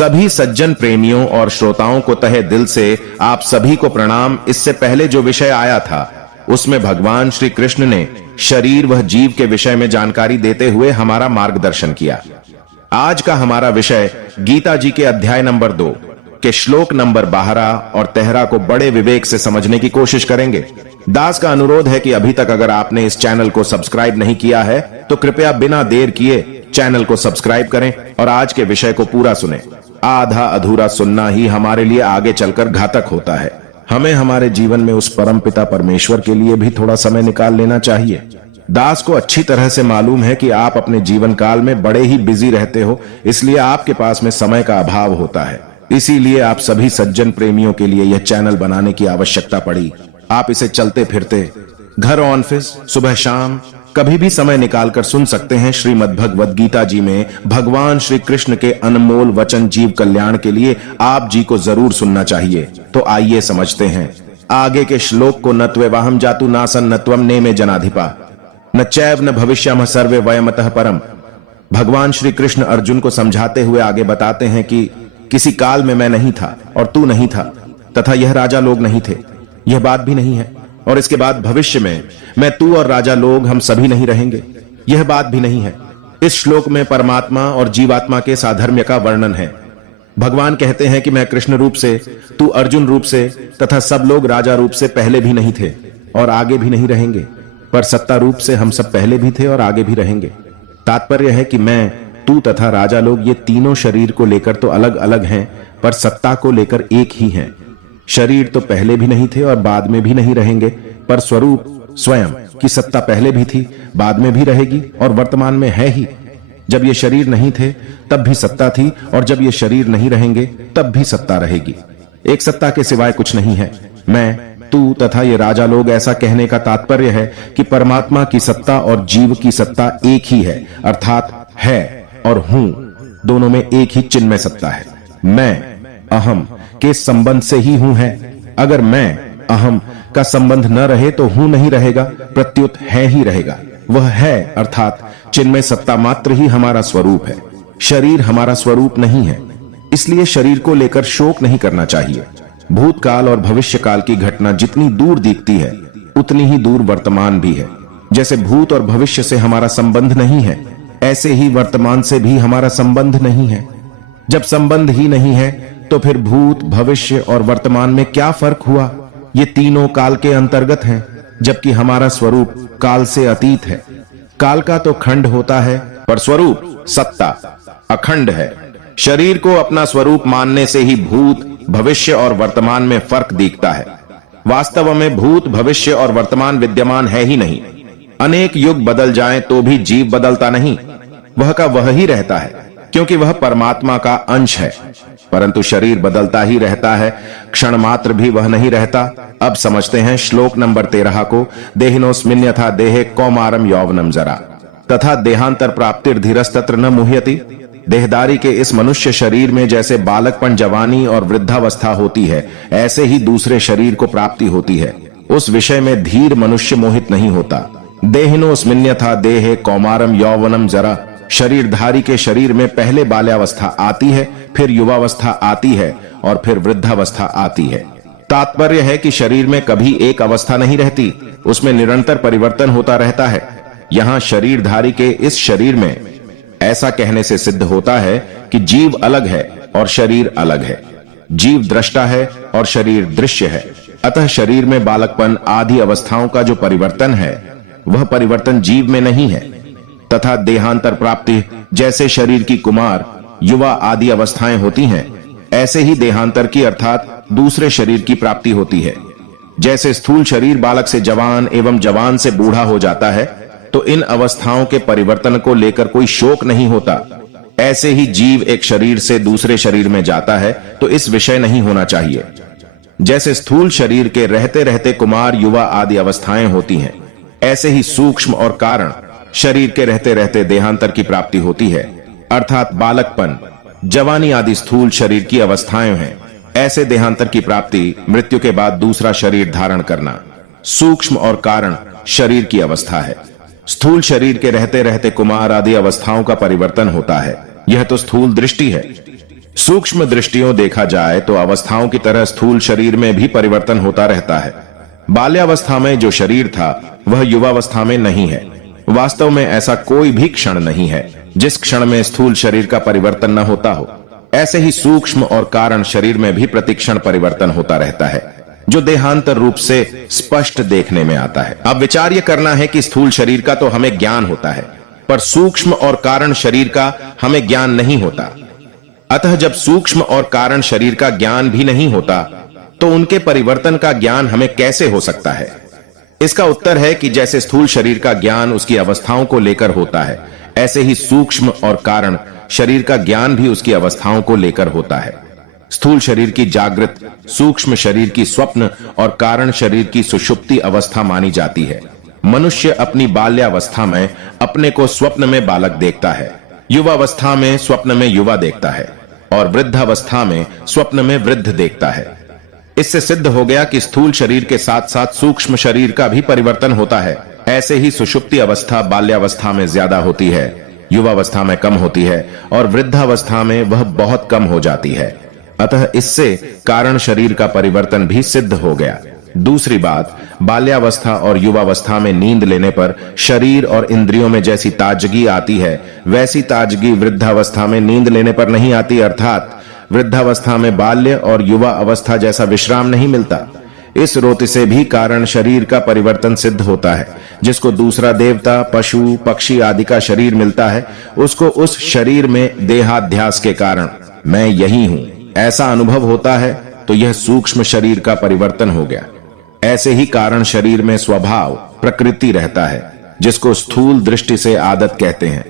सभी सज्जन प्रेमियों और श्रोताओं को तहे दिल से आप सभी को प्रणाम। इससे पहले जो विषय आया था उसमें भगवान श्री कृष्ण ने शरीर व जीव के विषय में जानकारी देते हुए हमारा मार्गदर्शन किया। आज का हमारा विषय गीता जी के अध्याय नंबर 2 के श्लोक नंबर 12 और 13 को बड़े विवेक से समझने की कोशिश करेंगे। दास का अनुरोध है कि अभी तक अगर आपने इस चैनल को सब्सक्राइब नहीं किया है तो कृपया बिना देर किए चैनल को सब्सक्राइब करें और आज के विषय को पूरा सुने। आधा अधूरा सुनना ही हमारे लिए आगे चलकर घातक होता है। हमें हमारे जीवन में उस परमपिता परमेश्वर के लिए भी थोड़ा समय निकाल लेना चाहिए। दास को अच्छी तरह से मालूम है कि आप अपने जीवन काल में बड़े ही बिजी रहते हो, इसलिए आपके पास में समय का अभाव होता है। इसीलिए आप सभी सज्जन प्रेमियों के लिए यह चैनल बनाने की आवश्यकता पड़ी। आप इसे चलते फिरते, घर ऑफिस, सुबह शाम कभी भी समय निकालकर सुन सकते हैं। श्रीमद् भगवद गीता जी में भगवान श्री कृष्ण के अनमोल वचन जीव कल्याण के लिए आप जी को जरूर सुनना चाहिए। तो आइए समझते हैं आगे के श्लोक को। न त्वेवाहम जातु नासन न त्वम नेमे जनाधिपा न चैव न भविष्यामः सर्वे वयमतः परम। भगवान श्री कृष्ण अर्जुन को समझाते हुए आगे बताते हैं कि किसी काल में मैं नहीं था और तू नहीं था, तथा यह राजा लोग नहीं थे, यह बात भी नहीं है। और इसके बाद भविष्य में मैं, तू और राजा लोग हम सभी नहीं रहेंगे, यह बात भी नहीं है। इस श्लोक में परमात्मा और जीवात्मा के साधर्म्य का वर्णन है। भगवान कहते हैं कि मैं कृष्ण रूप से, तू अर्जुन रूप से तथा सब लोग राजा रूप से पहले भी नहीं थे और आगे भी नहीं रहेंगे, पर सत्ता रूप से हम सब पहले भी थे और आगे भी रहेंगे। तात्पर्य है कि मैं, तू तथा राजा लोग ये तीनों शरीर को लेकर तो अलग अलग हैं, पर सत्ता को लेकर एक ही हैं। शरीर तो पहले भी नहीं थे और बाद में भी नहीं रहेंगे, पर स्वरूप स्वयं की सत्ता पहले भी थी, बाद में भी रहेगी और वर्तमान में है ही। जब ये शरीर नहीं थे तब भी सत्ता थी और जब ये शरीर नहीं रहेंगे तब भी सत्ता रहेगी। एक सत्ता के सिवाय कुछ नहीं है। मैं, तू तथा ये राजा लोग, ऐसा कहने का तात्पर्य है कि परमात्मा की सत्ता और जीव की सत्ता एक ही है, अर्थात है और हूं दोनों में एक ही चिन्मय सत्ता है। मैं अहम के संबंध से ही हूं है। अगर मैं अहम का संबंध न रहे तो हूं नहीं रहेगा, प्रत्युत है ही रहेगा। वह है अर्थात चिन्मय सत्ता मात्र ही हमारा स्वरूप है। शरीर हमारा स्वरूप नहीं है, इसलिए शरीर को लेकर शोक नहीं करना चाहिए। भूतकाल और भविष्य काल की घटना जितनी दूर दिखती है उतनी ही दूर वर्तमान भी है। जैसे भूत और भविष्य से हमारा संबंध नहीं है, ऐसे ही वर्तमान से भी हमारा संबंध नहीं है। जब संबंध ही नहीं है तो फिर भूत, भविष्य और वर्तमान में क्या फर्क हुआ? ये तीनों काल के अंतर्गत हैं, जबकि हमारा स्वरूप काल से अतीत है। काल का तो खंड होता है, पर स्वरूप सत्ता अखंड है। शरीर को अपना स्वरूप मानने से ही भूत, भविष्य और वर्तमान में फर्क दिखता है। वास्तव में भूत, भविष्य और वर्तमान विद्यमान है ही नहीं। अनेक युग बदल जाएं तो भी जीव बदलता नहीं, वह का वह ही रहता है, क्योंकि वह परमात्मा का अंश है। परंतु शरीर बदलता ही रहता है, क्षण मात्र भी वह नहीं रहता। अब समझते हैं श्लोक नंबर 13 को। देहिनोस्मिन् यथा देहे कौमारम यौवनम जरा तथा देहांतर प्राप्तिर धीरस्तत्र न मुह्यति। देहदारी के इस मनुष्य शरीर में जैसे बालकपन, जवानी और वृद्धावस्था होती है, ऐसे ही दूसरे शरीर को प्राप्ति होती है। उस विषय में धीर मनुष्य मोहित नहीं होता। देहिनोस्मिन् यथा देहे कौमारम यौवनम जरा। शरीरधारी के शरीर में पहले बाल्यावस्था आती है, फिर युवावस्था आती है और फिर वृद्धावस्था आती है। तात्पर्य है कि शरीर में कभी एक अवस्था नहीं रहती, उसमें निरंतर परिवर्तन होता रहता है। यहाँ शरीरधारी के इस शरीर में ऐसा कहने से सिद्ध होता है कि जीव अलग है और शरीर अलग है। जीव दृष्टा है और शरीर दृश्य है। अतः शरीर में बालकपन आदि अवस्थाओं का जो परिवर्तन है वह परिवर्तन जीव में नहीं है, तथा देहांतर प्राप्ति जैसे शरीर की कुमार, युवा आदि अवस्थाएं होती हैं, ऐसे ही देहांतर की अर्थात दूसरे शरीर की प्राप्ति होती है। जैसे स्थूल शरीर बालक से जवान एवं जवान से बूढ़ा हो जाता है, तो इन अवस्थाओं के परिवर्तन को लेकर कोई शोक नहीं होता। ऐसे ही जीव एक शरीर से दूसरे शरीर में जाता है तो इस विषय नहीं होना चाहिए। जैसे स्थूल शरीर के रहते रहते कुमार, युवा आदि अवस्थाएं होती हैं, ऐसे ही सूक्ष्म और कारण शरीर के रहते रहते देहांतर की प्राप्ति होती है, अर्थात बालकपन, जवानी आदि स्थूल शरीर की अवस्थाएं हैं। ऐसे देहांतर की प्राप्ति मृत्यु के बाद दूसरा शरीर धारण करना सूक्ष्म और कारण शरीर की अवस्था है। स्थूल शरीर के रहते रहते कुमार आदि अवस्थाओं का परिवर्तन होता है, यह तो स्थूल दृष्टि है। सूक्ष्म दृष्टियों देखा जाए तो अवस्थाओं की तरह स्थूल शरीर में भी परिवर्तन होता रहता है। बाल्यावस्था में जो शरीर था वह युवावस्था में नहीं है। वास्तव में ऐसा कोई भी क्षण नहीं है जिस क्षण में स्थूल शरीर का परिवर्तन न होता हो। ऐसे ही सूक्ष्म और कारण शरीर में भी प्रतिक्षण परिवर्तन होता रहता है, जो देहांतर रूप से स्पष्ट देखने में आता है। अब विचार यह करना है कि स्थूल शरीर का तो हमें ज्ञान होता है, पर सूक्ष्म और कारण शरीर का हमें ज्ञान नहीं होता। अतः जब सूक्ष्म और कारण शरीर का ज्ञान भी नहीं होता तो उनके परिवर्तन का ज्ञान हमें कैसे हो सकता है? इसका उत्तर है कि जैसे स्थूल शरीर का ज्ञान उसकी अवस्थाओं को लेकर होता है, ऐसे ही सूक्ष्म और कारण शरीर का ज्ञान भी उसकी अवस्थाओं को लेकर होता है। स्थूल शरीर की जागृत, सूक्ष्म शरीर की स्वप्न और कारण शरीर की सुषुप्ति अवस्था मानी जाती है। मनुष्य अपनी बाल्यावस्था में अपने को स्वप्न में बालक देखता है, युवावस्था में स्वप्न में युवा देखता है और वृद्धावस्था में स्वप्न में वृद्ध देखता है। इससे सिद्ध हो गया कि स्थूल शरीर के साथ साथ सूक्ष्म शरीर का भी परिवर्तन होता है। ऐसे ही सुषुप्ति अवस्था बाल्यावस्था में ज्यादा होती है, युवावस्था में कम होती है और वृद्धावस्था में वह बहुत कम हो जाती है। अतः इससे कारण शरीर का परिवर्तन भी सिद्ध हो गया। दूसरी बात, बाल्यावस्था और युवावस्था में नींद लेने पर शरीर और इंद्रियों में जैसी ताजगी आती है, वैसी ताजगी वृद्धावस्था में नींद लेने पर नहीं आती। अर्थात वृद्धावस्था में बाल्य और युवा अवस्था जैसा विश्राम नहीं मिलता। इस रोते से भी कारण शरीर का परिवर्तन सिद्ध होता है। जिसको दूसरा देवता, पशु, पक्षी आदि का शरीर मिलता है, उसको उस शरीर में देहाध्यास के कारण मैं यही हूं ऐसा अनुभव होता है, तो यह सूक्ष्म शरीर का परिवर्तन हो गया। ऐसे ही कारण शरीर में स्वभाव, प्रकृति रहता है, जिसको स्थूल दृष्टि से आदत कहते हैं।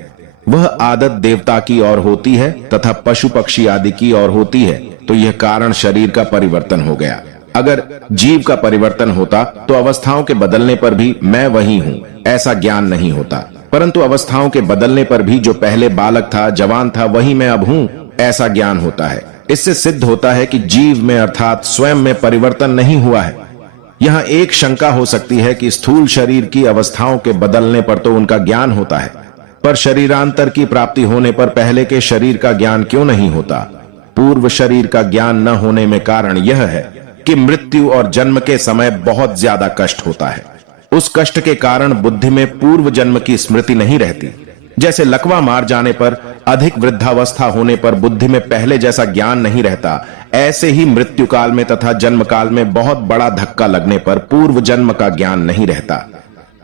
वह आदत देवता की ओर होती है तथा पशु पक्षी आदि की ओर होती है, तो यह कारण शरीर का परिवर्तन हो गया। अगर जीव का परिवर्तन होता तो अवस्थाओं के बदलने पर भी मैं वही हूं ऐसा ज्ञान नहीं होता, परंतु अवस्थाओं के बदलने पर भी जो पहले बालक था, जवान था, वही मैं अब हूं ऐसा ज्ञान होता है। इससे सिद्ध होता है कि जीव में अर्थात स्वयं में परिवर्तन नहीं हुआ है। यहाँ एक शंका हो सकती है कि स्थूल शरीर की अवस्थाओं के बदलने पर तो उनका ज्ञान होता है, पर शरीरांतर की प्राप्ति होने पर पहले के शरीर का ज्ञान क्यों नहीं होता? पूर्व शरीर का ज्ञान न होने में कारण यह है कि मृत्यु और जन्म के समय बहुत ज्यादा कष्ट होता है। उस कष्ट के कारण बुद्धि में पूर्व जन्म की स्मृति नहीं रहती। जैसे लकवा मार जाने पर, अधिक वृद्धावस्था होने पर बुद्धि में पहले जैसा ज्ञान नहीं रहता, ऐसे ही मृत्यु काल में तथा जन्म काल में बहुत बड़ा धक्का लगने पर पूर्व जन्म का ज्ञान नहीं रहता।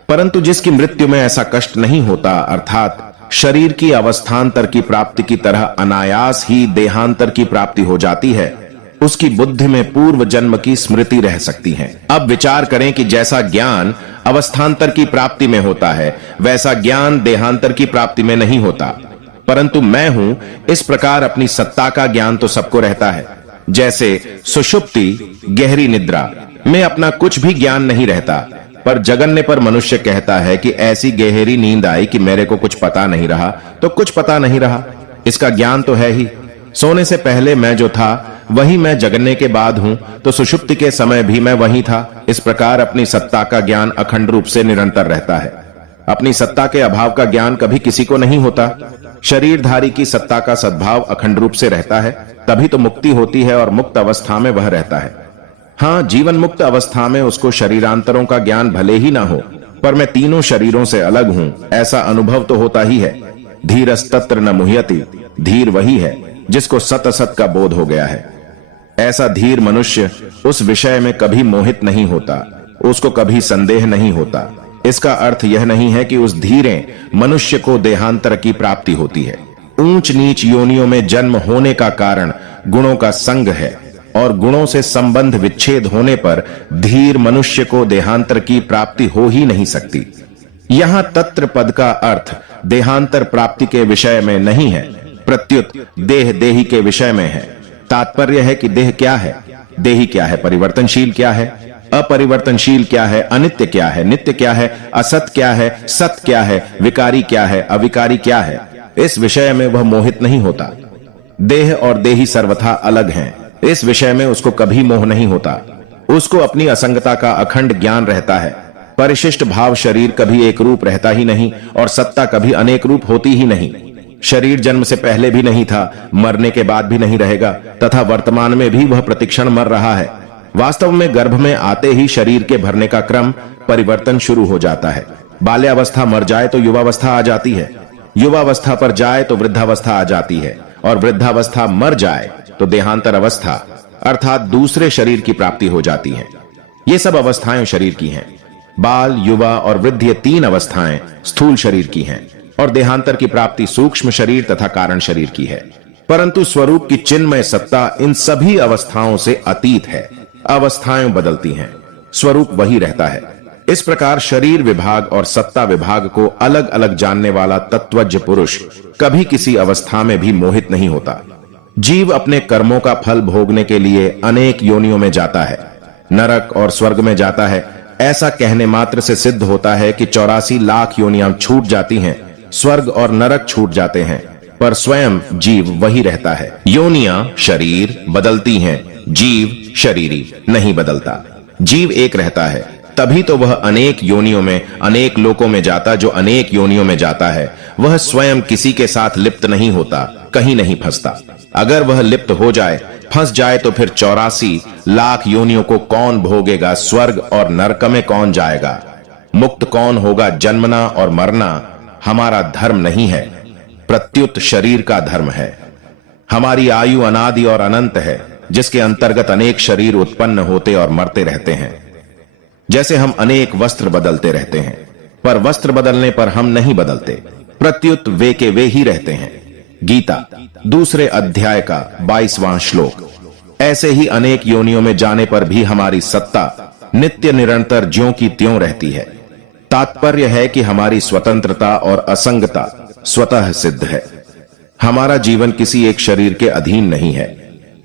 परंतु जिसकी मृत्यु में ऐसा कष्ट नहीं होता, अर्थात शरीर की अवस्थांतर की प्राप्ति की तरह अनायास ही देहांतर की प्राप्ति हो जाती है, उसकी बुद्धि में पूर्व जन्म की स्मृति रह सकती है। अब विचार करें कि जैसा ज्ञान अवस्थांतर की प्राप्ति में होता है, वैसा ज्ञान देहांतर की प्राप्ति में नहीं होता। परंतु मैं हूं, इस प्रकार अपनी सत्ता का ज्ञान तो सबको रहता है। जैसे सुषुप्ति, गहरी निद्रा में अपना कुछ भी ज्ञान नहीं रहता, पर जगन्ने पर मनुष्य कहता है कि ऐसी गहरी नींद आई कि मेरे को कुछ पता नहीं रहा, तो कुछ पता नहीं रहा। इसका ज्ञान तो है ही। सोने से पहले मैं जो था वही मैं जगने के बाद हूं, तो सुषुप्ति के समय भी मैं वही था। इस प्रकार अपनी सत्ता का ज्ञान अखंड रूप से निरंतर रहता है। अपनी सत्ता के अभाव का ज्ञान कभी किसी को नहीं होता। शरीरधारी की सत्ता का सद्भाव अखंड रूप से रहता है, तभी तो मुक्ति होती है और मुक्त अवस्था में वह रहता है। हाँ, जीवन मुक्त अवस्था में उसको शरीरांतरों का ज्ञान भले ही ना हो, पर मैं तीनों शरीरों से अलग हूं ऐसा अनुभव तो होता ही है। धीरस्तत्र न मुह्यति, धीर वही है जिसको सत असत का बोध हो गया है। ऐसा धीर मनुष्य उस विषय में कभी मोहित नहीं होता, उसको कभी संदेह नहीं होता। इसका अर्थ यह नहीं है कि उस धीरे मनुष्य को देहांतर की प्राप्ति होती है। ऊंच नीच योनियों में जन्म होने का कारण गुणों का संग है, और गुणों से संबंध विच्छेद होने पर धीर मनुष्य को देहांतर की प्राप्ति हो ही नहीं सकती। यहां तत्र पद का अर्थ देहांतर प्राप्ति के विषय में नहीं है, प्रत्युत देह देही के विषय में है। तात्पर्य है कि देह क्या है, देही क्या है, परिवर्तनशील क्या है, अपरिवर्तनशील क्या है, अनित्य क्या है, नित्य क्या है, असत क्या है, सत क्या है, विकारी क्या है, अविकारी क्या है, इस विषय में वह मोहित नहीं होता। देह और देही सर्वथा अलग हैं, इस विषय में उसको कभी मोह नहीं होता। उसको अपनी असंगता का अखंड ज्ञान रहता है। परिशिष्ट भाव शरीर कभी एक रूप रहता ही नहीं और सत्ता कभी अनेक रूप होती ही नहीं। शरीर जन्म से पहले भी नहीं था, मरने के बाद भी नहीं रहेगा, तथा वर्तमान में भी वह प्रतिक्षण मर रहा है। वास्तव में गर्भ में आते ही शरीर के भरने का क्रम परिवर्तन शुरू हो जाता है। बाल्यावस्था मर जाए तो युवावस्था आ जाती है, युवावस्था पर जाए तो वृद्धावस्था आ जाती है, और वृद्धावस्था मर जाए तो देहांतर अवस्था अर्थात दूसरे शरीर की प्राप्ति हो जाती है। ये सब अवस्थाएं शरीर की हैं। बाल, युवा और वृद्ध ये तीन अवस्थाएं स्थूल शरीर की हैं, और देहांतर की प्राप्ति सूक्ष्म शरीर तथा कारण शरीर की है। परंतु स्वरूप की चिन्मय सत्ता इन सभी अवस्थाओं से अतीत है। अवस्थाएं बदलती हैं, स्वरूप वही रहता है। इस प्रकार शरीर विभाग और सत्ता विभाग को अलग अलग जानने वाला तत्वज्ञ पुरुष कभी किसी अवस्था में भी मोहित नहीं होता। जीव अपने कर्मों का फल भोगने के लिए अनेक योनियों में जाता है, नरक और स्वर्ग में जाता है। ऐसा कहने मात्र से सिद्ध होता है कि 84 लाख योनियां छूट जाती हैं, स्वर्ग और नरक छूट जाते हैं, पर स्वयं जीव वही रहता है। योनियां शरीर बदलती हैं, जीव शरीरी नहीं बदलता। जीव एक रहता है, तभी तो वह अनेक योनियों में अनेक लोकों में जाता। जो अनेक योनियों में जाता है वह स्वयं किसी के साथ लिप्त नहीं होता, कहीं नहीं फंसता। अगर वह लिप्त हो जाए, फंस जाए, तो फिर 84 लाख योनियों को कौन भोगेगा? स्वर्ग और नरक में कौन जाएगा? मुक्त कौन होगा? जन्मना और मरना हमारा धर्म नहीं है, प्रत्युत शरीर का धर्म है। हमारी आयु अनादि और अनंत है, जिसके अंतर्गत अनेक शरीर उत्पन्न होते और मरते रहते हैं। जैसे हम अनेक वस्त्र बदलते रहते हैं, पर वस्त्र बदलने पर हम नहीं बदलते, प्रत्युत वे के वे ही रहते हैं। गीता दूसरे अध्याय का 22वां श्लोक। ऐसे ही अनेक योनियों में जाने पर भी हमारी सत्ता नित्य निरंतर ज्यों की त्यों रहती है। तात्पर्य है कि हमारी स्वतंत्रता और असंगता स्वतः सिद्ध है। हमारा जीवन किसी एक शरीर के अधीन नहीं है।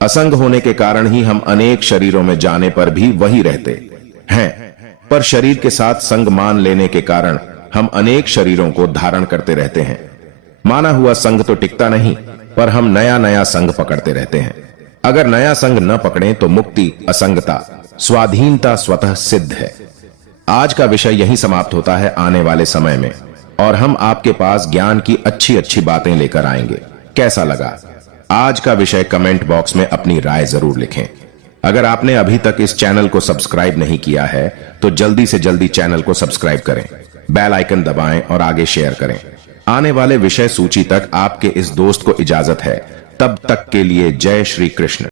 असंग होने के कारण ही हम अनेक शरीरों में जाने पर भी वही रहते हैं, पर शरीर के साथ संग मान लेने के कारण हम अनेक शरीरों को धारण करते रहते हैं। माना हुआ संग तो टिकता नहीं, पर हम नया नया संग पकड़ते रहते हैं। अगर नया संग न पकड़ें तो मुक्ति, असंगता, स्वाधीनता स्वतः सिद्ध है। आज का विषय यहीं समाप्त होता है। आने वाले समय में और हम आपके पास ज्ञान की अच्छी अच्छी बातें लेकर आएंगे। कैसा लगा आज का विषय? कमेंट बॉक्स में अपनी राय जरूर लिखें। अगर आपने अभी तक इस चैनल को सब्सक्राइब नहीं किया है तो जल्दी से जल्दी चैनल को सब्सक्राइब करें, बेल आइकन दबाएं और आगे शेयर करें। आने वाले विषय सूची तक आपके इस दोस्त को इजाजत है। तब तक के लिए जय श्री कृष्ण।